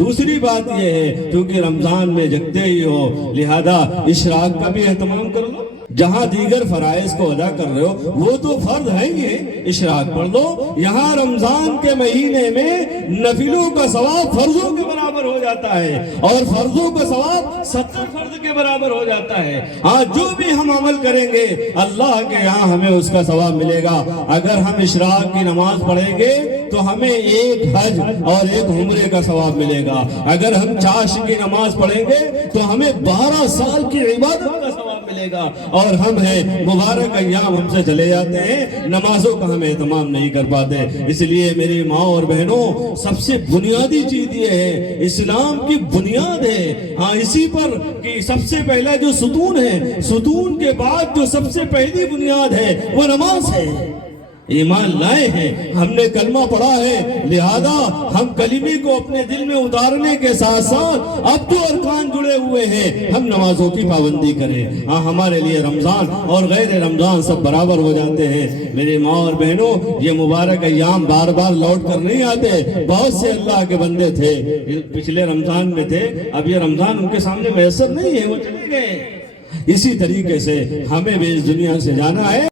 دوسری بات یہ ہے کیونکہ رمضان میں جگتے ہی ہو لہذا اشراق کا بھی اہتمام کر لو. جہاں دیگر فرائض کو ادا کر رہے ہو وہ تو فرض ہیں ہی ہیں، اشراق پڑھ لو. یہاں رمضان کے مہینے میں نفلوں کا ثواب فرضوں کے برابر ہو جاتا ہے اور فرضوں کا ثواب 70 فرض کے برابر ہو جاتا ہے. ہاں جو بھی ہم عمل کریں گے اللہ کے یہاں ہمیں اس کا ثواب ملے گا. اگر ہم اشراق کی نماز پڑھیں گے تو ہمیں ایک حج اور ایک عمرے کا ثواب ملے گا. اگر ہم چاش کی نماز پڑھیں گے تو ہمیں 12 سال کی عبادت کا ثواب ملے گا. اور ہم ہیں مبارک ایام ہم سے چلے جاتے ہیں، نمازوں کا ہم اہتمام نہیں کر پاتے. اس لیے میری ماں اور بہنوں سب سے بنیادی چیز یہ ہے، اسلام کی بنیاد ہے. ہاں اسی پر کہ سب سے پہلا جو ستون ہے، ستون کے بعد جو سب سے پہلی بنیاد ہے وہ نماز ہے. ایمان لائے ہیں، ہم نے کلمہ پڑھا ہے، لہذا ہم کلمے کو اپنے دل میں اتارنے کے ساتھ ساتھ اب جو ارکان جڑے ہوئے ہیں ہم نمازوں کی پابندی کریں. ہاں ہمارے لیے رمضان اور غیر رمضان سب برابر ہو جاتے ہیں. میری ماں اور بہنوں یہ مبارک ایام بار بار لوٹ کر نہیں آتے. بہت سے اللہ کے بندے تھے پچھلے رمضان میں تھے، اب یہ رمضان ان کے سامنے میسر نہیں ہے، وہ چلے گئے. اسی طریقے سے ہمیں بھی اس دنیا سے جانا ہے.